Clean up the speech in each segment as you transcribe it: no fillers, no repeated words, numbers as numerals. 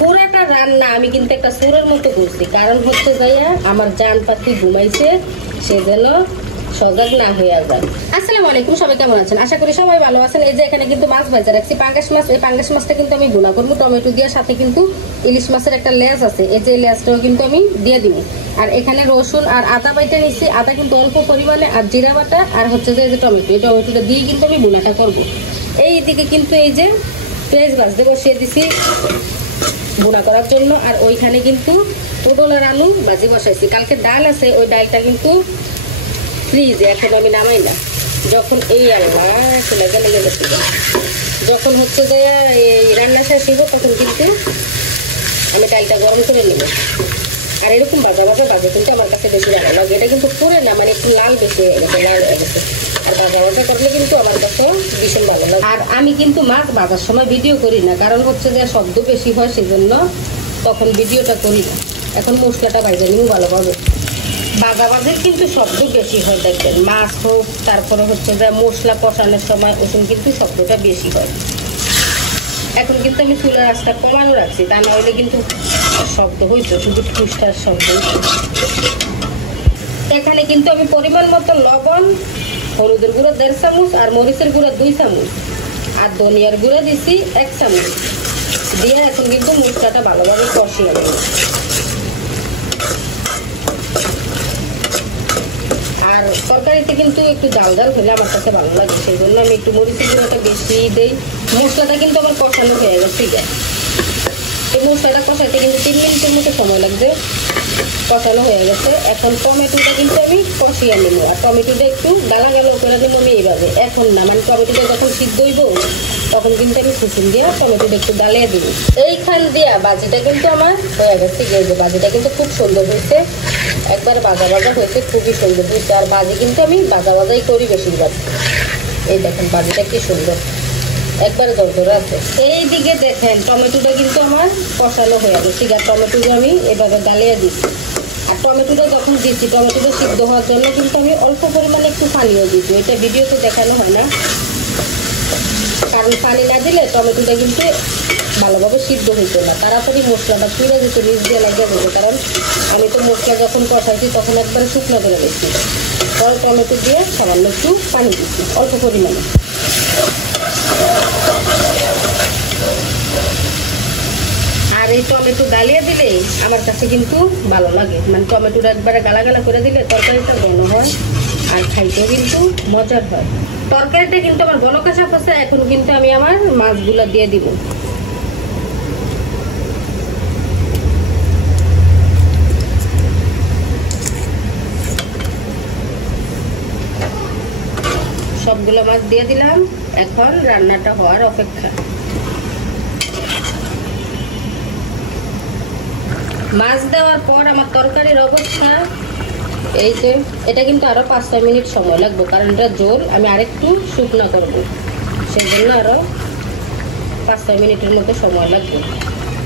পুরাটা রান্না আমি কিন্তু একটা সুরের মতো করছি, কারণ হচ্ছে যাইয়া আমার জান পাখি ঘুমাইছে, সে যেন সজাগ না হয়ে যায়। আসসালামু আলাইকুম, সবাই কেমন আছেন? আশা করি সবাই ভালো আছেন। এই যে এখানে কিন্তু মাছ ভাজা রাখছি, পাঙ্গাস মাছ। এই পাঙ্গাস মাছটা কিন্তু আমি ভুনা করবো টমেটো দিয়ে, সাথে কিন্তু ইলিশ মাছের একটা লেজ আছে, এই যে লেজটাও কিন্তু আমি দিয়ে দিব। আর এখানে রসুন আর আদা বাইটা নিচ্ছি, আদা কিন্তু অল্প পরিমাণে, আর জিরা বাটা, আর হচ্ছে যে টমেটো, এই টমেটোটা দিয়ে কিন্তু আমি ভুনাটা করবো। এইদিকে কিন্তু এই যে পেঁয়াজ ভাজতে বসিয়ে দিছি ভুনা করার জন্য, আর ওইখানে কিন্তু পটলের আলু ভাজি বসাইছি। কালকে ডাল আছে, ওই ডালটা কিন্তু ফ্রিজে, এখন আমি নামাই না। যখন এই লেগে গেছে, যখন হচ্ছে যে এই রান্না শেষ হইব তখন কিন্তু আমি ডালটা গরম করে নিব। আর এরকম ভাজা ভাজা ভাজা কিন্তু আমার কাছে বেশি ভালো লাগে। এটা কিন্তু পুরে না, মানে একটু লাল বেশি হয়ে গেছে, লাল হয়ে গেছে। আর ভাজা ভাজা করলে কিন্তু আমার কাছে ভীষণ ভালো লাগে। আর আমি কিন্তু মাছ ভাজার সময় ভিডিও করি না, কারণ হচ্ছে যে শব্দ বেশি হয়, সেজন্য তখন ভিডিওটা করি না। এখন মশলাটা বাইরে নিও ভালোভাবে। ভাজা ভাজির কিন্তু শব্দ বেশি হয়, দেখবেন মাছ হোক, তারপরে হচ্ছে যে মশলা কষানোর সময় ওখানে কিন্তু শব্দটা বেশি হয়। এখন কিন্তু আমি চুলার আঁচটা কমানো রাখছি, তা না হলে কিন্তু শব্দ হইতো, শুধু ফুসটার শব্দ হইতো। এখানে কিন্তু আমি পরিমাণ মতো লবণ, হলুদের গুঁড়ো 1.5 চামচ, আর মরিচের গুঁড়ো 2 চামচ, আর ধনিয়ার গুঁড়ো দিছি 1 চামচ দিয়ে এখন কিন্তু মশলাটা ভালোভাবে কষিয়ে নেব। আর তরকারিতে কিন্তু একটু জাল জাল হলে আমার কাছে ভালো লাগে, সেই জন্য আমি একটু মরিচের গুঁড়োটা বেশি দিই। মশলাটা কিন্তু আমার কষানো হয়ে গেছে। এই মশলাটা কষাইতে কিন্তু 3 মিনিটের মতো সময় লাগবে। কষানো হয়ে গেছে, এখন টমেটোটা কিন্তু আমি কষিয়ে নেব। আর টমেটোটা একটু গালা গালা করে দেবো আমি এইভাবে, এখন না, মানে টমেটোটা যখন সিদ্ধ হইব তখন কিন্তু আমি কুচুন দিয়ে টমেটোটা একটু গালিয়ে দিব। এইখান দিয়া বাজিটা কিন্তু আমার হয়ে গেছে। যে বাজিটা কিন্তু খুব সুন্দর হয়েছে, একবার ভাজা ভাজা হয়েছে, খুবই সুন্দর হয়েছে। আর বাজি কিন্তু আমি ভাজা ভাজাই করি বেশিরভাগ। এই দেখেন বাজিটা কি সুন্দর, একবারে দরদরে আছে। এইদিকে দেখেন টমেটোটা কিন্তু আমার কষানো হয়ে গেছে। আর টমেটোটা আমি এভাবে গালিয়ে দিচ্ছি। আর টমেটোটা যখন দিচ্ছি, টমেটোটা সিদ্ধ হওয়ার জন্য কিন্তু আমি অল্প পরিমাণে একটু পানিও দিচ্ছি। এটা ভিডিওতে দেখানো হয় না, কারণ পানি না দিলে টমেটোটা কিন্তু ভালোভাবে সিদ্ধ হইতো না, তাড়াতাড়ি মশলাটা পুড়ে যেত, নিচ দিয়ে লাগিয়ে যেত। কারণ আমি তো মশলা যখন কষাইছি তখন একবারে শুকনো করে দিচ্ছি, পরে টমেটো দিয়ে সামান্য একটু পানি দিচ্ছি অল্প পরিমাণে। আর এই টমেটো গালিয়ে দিলে আমার কাছে কিন্তু ভালো লাগে, মানে টমেটোটা একবারে গালা গালা করে দিলে তরকারিটা ঘন হয়, আর খাইতেও কিন্তু মজার হয়। তরকারিটা কিন্তু আমার ঘন কাঁচা পাশে। এখন কিন্তু আমি আমার মাছগুলো দিয়ে দিব। সবগুলো মাছ দিয়ে দিলাম, এখন রান্নাটা হওয়ার অপেক্ষা। মাছ দেওয়ার পর আমার তরকারির অবস্থা এই যে, এটা কিন্তু আরো 5-6 মিনিট সময় লাগবে, কারণ এটা জল আমি আরেকটু শুকনো করব, সেই জন্য আরো 5-6 মিনিটের মতো সময় লাগবে।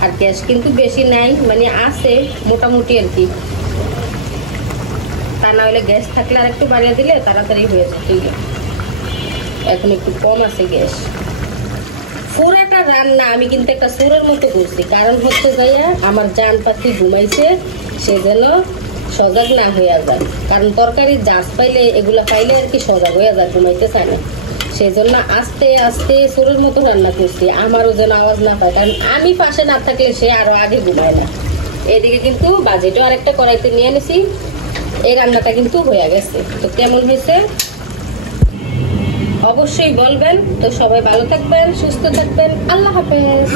আর গ্যাস কিন্তু বেশি নাই, মানে আছে মোটামুটি আর কি, তা না হলে গ্যাস থাকলে আর একটু বাড়িয়ে দিলে তাড়াতাড়ি হয়ে যায়। ঠিক আছে, এখন একটু কম আছে গ্যাস। পুরাটা রান্না আমি কিন্তু একটা সুরের মতো করছি, কারণ হচ্ছে যাইয়া আমার জান পাখি ঘুমাইছে, সে যেন সজাগ না হয়ে যায়। কারণ তরকারি জাজ পাইলে, এগুলা পাইলে আর কি সজাগ হয়ে যায়, ঘুমাইতে চায় না। সেই জন্য আস্তে আস্তে সুরের মতো রান্না করছি, আমারও যেন আওয়াজ না পায়, কারণ আমি পাশে না থাকলে সে আরো আগে ঘুমায় না। এদিকে কিন্তু বাজেটও আরেকটা কড়াইতে নিয়ে নিছি। এই রান্নাটা কিন্তু হয়ে গেছে। তো কেমন হয়েছে অবশ্যই বলবেন। তো সবাই ভালো থাকবেন, সুস্থ থাকবেন, আল্লাহ হাফেজ।